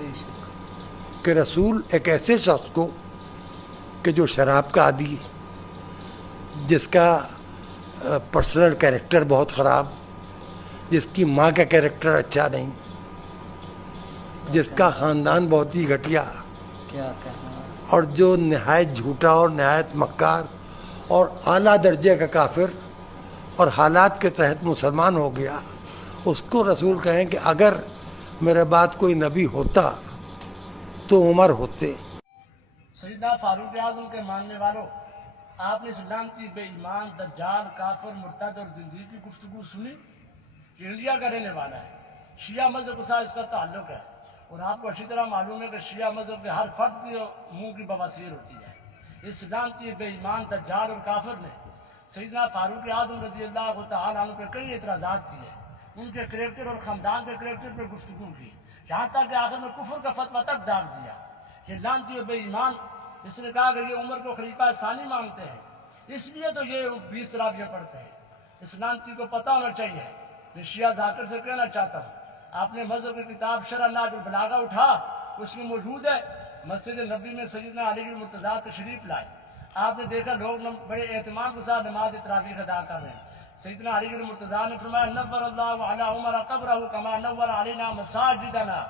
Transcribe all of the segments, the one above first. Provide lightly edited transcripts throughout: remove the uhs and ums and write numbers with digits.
بے شک کہ رسول ایک ایسے شخص کو کہ جو شراب کا عادی، جس کا پرسنل کیریکٹر بہت خراب، جس کی ماں کا کیریکٹر اچھا نہیں، جس کا خاندان بہت ہی گھٹیا، کیا کہنا. اور جو نہایت جھوٹا اور نہایت مکار اور اعلیٰ درجے کا کافر اور حالات کے تحت مسلمان ہو گیا، اس کو رسول کہیں کہ اگر میرے بعد کوئی نبی ہوتا تو عمر ہوتے. سیدنا فاروق اعظم کے ماننے والوں، آپ نے اسلام کی بے ایمان، دجال، کافر، مرتد اور زندگی کی گفتگو سنی کہ انڈیا کا رہنے والا ہے، شیعہ مذہب کے ساتھ اس کا تعلق ہے، اور آپ کو اچھی طرح معلوم ہے کہ شیعہ مذہب کے ہر فرد کی منہ کی بواسیر ہوتی ہے. اسلام کی بے ایمان، دجال اور کافر نے سیدنا فاروق اعظم رضی اللہ تعالیٰ عنہ پہ کئی اعتراضات کیے، ان کے کریکٹر اور خاندان کے کریکٹر پہ گفتگو کی، یہاں تک کہ آخر میں کفر کا فتویٰ تک ڈال دیا کہ لعنتی و بے ایمان. اس نے کہا کہ یہ عمر کو خلیفہ ثانی مانتے ہیں، اس لیے تو یہ 20 تراویح پڑھتے ہیں. اس لعنتی کو پتہ ہونا چاہیے. میں شیعہ ذاکر سے کہنا چاہتا ہوں، آپ نے مذہب کی کتاب شرح نہج البلاغہ اٹھا، اس میں موجود ہے. مسجد نبی میں سیدنا علی المرتضیٰ تشریف لائے، آپ نے دیکھا لوگ بڑے اہتمام کے ساتھ نماز تراویح ادا کر رہے ہیں. سیدنا علی المرتضیٰ نے فرمایا نور اللہ علی عمر قبرہ کما نور علینا مساجدنا،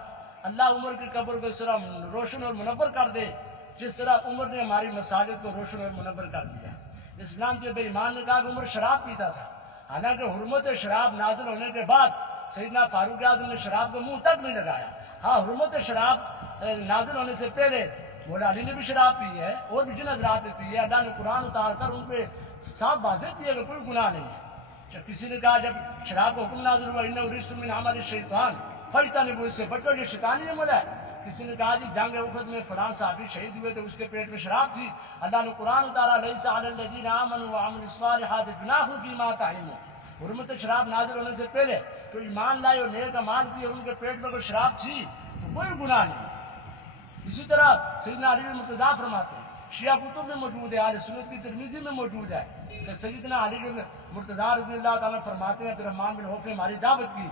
اللہ عمر کی قبر کو اس طرح روشن اور منور کر دے جس طرح عمر نے ہماری مساجد کو روشن اور منور کر دیا. اسلام کے بے ایمان نے کہا کہ عمر شراب پیتا تھا، حالانکہ حرمت شراب نازل ہونے کے بعد سیدنا فاروق اعظم نے شراب کو منہ تک نہیں لگایا. ہاں، حرمت شراب نازل ہونے سے پہلے مولا علی نے بھی شراب پی ہے اور بھی جن حضرات نے پی ہے. اللہ نے قرآن اتار کر ان پہ صاف واضح کیا کہ کوئی گناہ نہیں ہے. جب کسی نے کہا جب شراب کو حکم نازل ہوا انہ رجس من عمل الشیطان فاجتنبوہ، اس سے بچو، یہ شیطانی عمل ہے. کسی نے کہا جی جنگ احد میں فلاں صحابی شہید ہوئے تو اس کے پیٹ میں شراب تھی، اللہ نے قرآن اتارا لیس علی الذین آمنوا وعملوا الصالحات جناح فیما طعموا. حرمت شراب نازل ہونے سے پہلے تو ایمان لائے اور نیک اعمال کیے اور ان کے پیٹ میں کوئی شراب تھی تو کوئی گناہ نہیں. اسی طرح سیدنا علی المرتضیٰ فرماتے ہیں، شیعہ کتب میں موجود ہے، اہل سنت کی ترمذی میں موجود ہے کہ سیدنا علی المرتضیٰ رضی اللہ تعالیٰ فرماتے ہیں عبد الرحمن بن عوف نے ہماری دعوت کی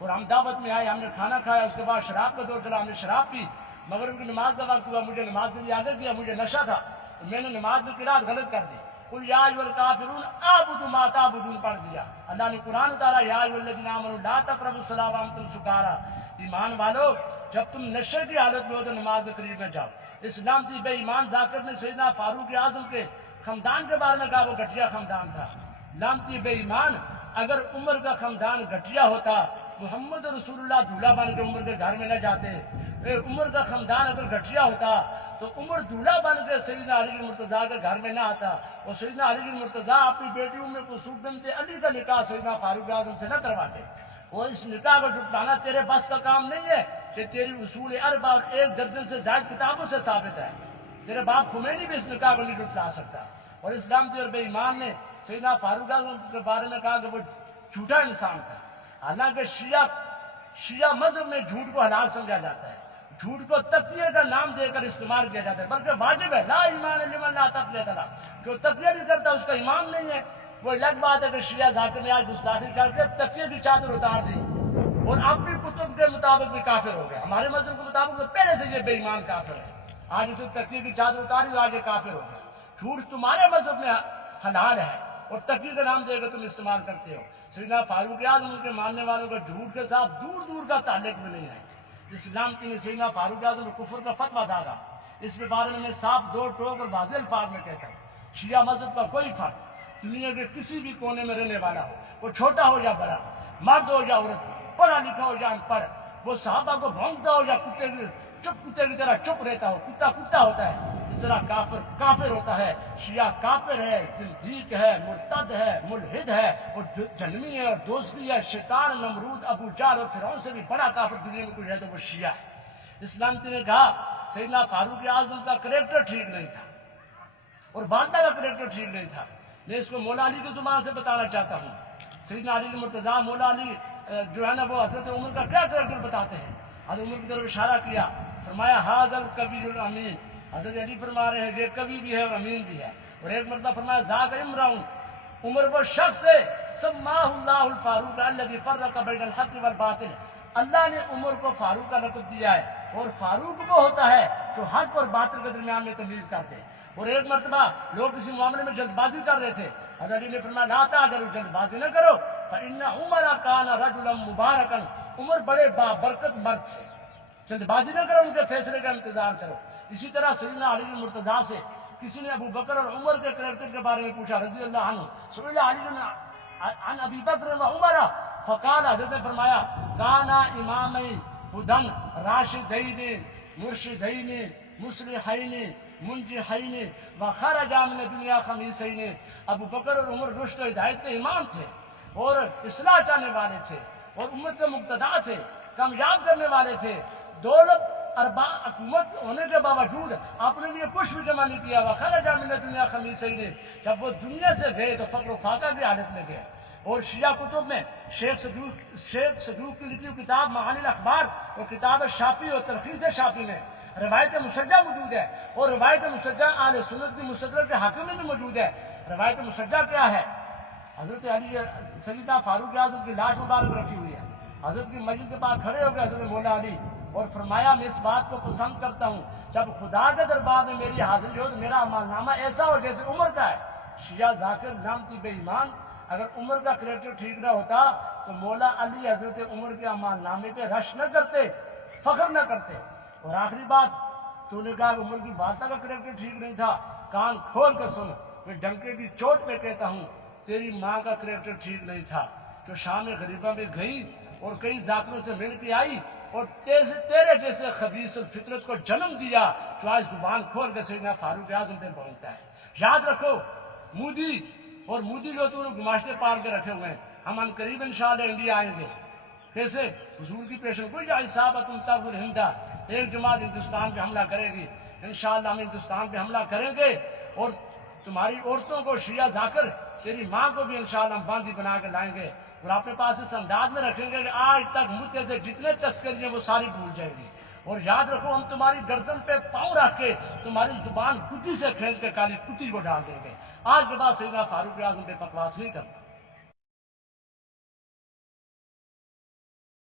اور ہم دعوت میں آئے، ہم نے کھانا کھایا، اس کے بعد شراب کا دور چلا، ہم نے شراب پی. مغرب کی نماز کا وقت ہوا، مجھے نماز کے لیے آگے کیا، مجھے نشہ تھا تو میں نے نماز میں قرات غلط کر دی. قل یا ایھا الکافرون اعبد ما تعبدون پڑھ دیا. اللہ نے قرآن اتارا یا ایھا الذین آمنوا لا تقربوا الصلاۃ وانتم سکارى، ایمان والو جب تم نشے کی حالت میں ہو تو نماز کے قریب نہ جاؤ. اسلام کی بے ایمان ذاکر نے سیدنا فاروق اعظم کے خاندان کے بارے میں کہا وہ گھٹیا خاندان تھا. لعنتی بے ایمان، اگر عمر کا خاندان گھٹیا ہوتا محمد رسول اللہ دولہا بن کے عمر کے گھر میں نہ جاتے. عمر کا خاندان اگر گھٹیا ہوتا تو عمر دولہا بن کے سیدنا علی المرتضیٰ کے گھر میں نہ آتا اور سیدنا علی المرتضیٰ اپنی بیٹی ام کلثوم بنت علی کا نکاح سیدنا فاروق اعظم سے نہ کرواتے. اور اس نکاح کو جھٹلانا تیرے بس کا کام نہیں ہے کہ تیری اصول اربع اور 1 درجن سے زائد کتابوں سے ثابت ہے. تیرے باپ خمینی بھی اس نکاح کو نہیں جھٹلا سکتا. اور اسلام کی اور بے ایمان نے سیدنا فاروق اعظم کے بارے میں کہا کہ وہ جھوٹا انسان تھا. حالانکہ شیعہ مذہب میں جھوٹ کو حلال سمجھا جاتا ہے، جھوٹ کو تقیہ کا نام دے کر استعمال کیا جاتا ہے، بلکہ واجب ہے. لا ایمان لمن لا تقیہ له، جو تقیہ نہیں کرتا اس کا ایمان نہیں ہے. وہ الگ بات ہے کہ شیعہ ذاکر نے آج گستاخی کر کے تقیہ کی چادر اتار دی اور اپنی کتب کے مطابق بھی کافر ہو گیا. ہمارے مذہب کے مطابق تو پہلے سے یہ بے ایمان کافر ہے، آج اسے تقیہ کی چادر اتاری تو آج یہ کافر ہو گیا. جھوٹ تمہارے مذہب میں حلال ہے اور تقیہ کا نام دے کر تم استعمال کرتے ہو. سیدنا فاروق اعظم کے ماننے والوں کا جھوٹ کے ساتھ دور دور کا تعلق بھی نہیں ہے. اسلام کی نے سیدنا فاروق اعظم کو کفر کا فتویٰ ڈالا. اس کے بارے میں صاف دو ٹوک اور واضح الفاظ میں کہتا ہوں، شیعہ مذہب کا کوئی فرد دنیا کے کسی بھی کونے میں رہنے والا ہو، وہ چھوٹا ہو یا بڑا، مرد ہو یا عورت، پڑھا لکھا ہو یا ان پڑھ، وہ صحابہ کو بھونکتا ہو یا کتے کی طرح چپ رہتا ہو، کتا کتا ہوتا ہے، اس طرح کافر کافر ہوتا ہے. شیعہ کافر ہے، زندیق ہے، مرتد ہے، ملحد ہے اور جنمی ہے اور دوستی ہے. شیطان، نمرود، ابو جہل اور فرعون سے بھی بڑا کافر دنیا میں کوئی ہے تو وہ شیعہ ہے. اسلام نے کہا سیدنا فاروق اعظم کا کریکٹر ٹھیک نہیں تھا اور والدہ کا کریکٹر ٹھیک نہیں تھا. میں اس کو مولا علی کی زبان سے بتانا چاہتا ہوں. سیدنا علی المرتضیٰ مولا علی جو ہے نا وہ حضرت عمر کا کیا کریکٹر بتاتے ہیں. حضرت عمر کی طرف اشارہ کیا، فرمایا ھذا الکبیر الامین. حضرت علی فرما رہے ہیں یہ کبھی بھی ہے اور امین بھی ہے. اور ایک مرتبہ فرمایا ذاک امرؤ، عمر وہ شخص ہے سماہ اللہ الفاروق الذی فرق بین الحق والباطل، اللہ نے عمر کو فاروق کا لقب دیا ہے، اور فاروق وہ ہوتا ہے جو حق اور باطل کے درمیان میں تمیز کرتے ہیں۔ اور ایک مرتبہ لوگ کسی معاملے میں جلد بازی کر رہے تھے، حضرت علی نے فرمایا لا تعجلوا، جلد بازی نہ کرو، فإن عمر كان رجلا مباركا، عمر بڑے بابرکت مرد تھے، جلد بازی نہ کرو، ان کے فیصلے کا انتظار کرو۔ اسی طرح سیدنا علی بن مرتضیٰ سے کسی نے ابو بکر اور عمر کے کریکٹر کے بارے میں پوچھا رضی اللہ عنہ، سئل علی عن ابی بکر و عمر فقال، حضرت نے فرمایا کانا امامین ہدن راشدین مرشدین مصلحین منجحین وخرجا من الدنیا خمیسین، ابو بکر اور عمر رشد و ہدایت کے امام تھے اور اصلاح چاہنے والے تھے اور امت کے مقتدا تھے، کامیاب کرنے والے تھے، دولت اربا حکومت ہونے کے باوجود اپنے لیے کچھ بھی جمع نہیں کیا، وخرجا من الدنیا خمیسین، جب وہ دنیا سے گئے تو فقر و فاقہ کی حالت میں گئے۔ اور شیعہ کتب میں شیخ صدوق کی لکھی ہوئی کتاب معانی الاخبار اور کتاب شافی اور تلخیص شافی میں روایت مشجع موجود ہے، اور روایت مشجع اہل سنت کی مستدرک کے حاکم میں بھی موجود ہے۔ روایت مشجع کیا ہے؟ حضرت علی سیدنا فاروق اعظم کی لاش مبارک رکھی ہوئی ہے، حضرت کی مسجد کے پاس کھڑے ہو گئے حضرت مولا علی اور فرمایا میں اس بات کو پسند کرتا ہوں جب خدا کے دربار میں میری حاضری ہو تو میرا عمل نامہ ایسا ہو جیسے عمر کا ہے۔ شیعہ ذاکر نامتی بے ایمان، اگر عمر کا کریکٹر ٹھیک نہ ہوتا تو مولا علی حضرت عمر کے اعمال نامے پہ رش نہ کرتے، فخر نہ کرتے۔ اور آخری بات، تو نے کہا کہ عمر کی والدہ کا کریکٹر ٹھیک نہیں تھا، کان کھول کے سن، میں ڈنکے کی چوٹ پہ کہتا ہوں تیری ماں کا کریکٹر ٹھیک نہیں تھا، جو شام غریبہ میں گئی اور کئی ذاکروں سے مل کے آئی اور تیرے جیسے خبیث الفطرت کو جنم دیا، جو آج زبان کھول کے سیدنا فاروق اعظم پہ بولتا ہے۔ یاد رکھو مودی اور مودی جو تو گماشتے پال کے رکھے ہوئے ہیں، ہم ان قریب انشاءاللہ انڈیا آئیں گے، کیسے حضور کی پیشن کوئی جا صحابہ تم تغفر ہندا، ایک جماعت ہندوستان پہ حملہ کرے گی، انشاءاللہ ہم ہندوستان پہ حملہ کریں گے اور تمہاری عورتوں کو شیعہ ذاکر تیری ماں کو بھی انشاءاللہ ہم باندھی بنا کے لائیں گے اور اپنے پاس اس انداز میں رکھیں گے کہ آج تک مجھ سے جتنے تذکرے ہیں وہ ساری بھول جائے گی۔ اور یاد رکھو ہم تمہاری گردن پہ پاؤں رکھ کے تمہاری زبان کتی سے کھینچ کے کالی کتی کو ڈال دیں گے۔ آج کے بعد سیدنا فاروق اعظم پہ بکواس نہیں کرتا۔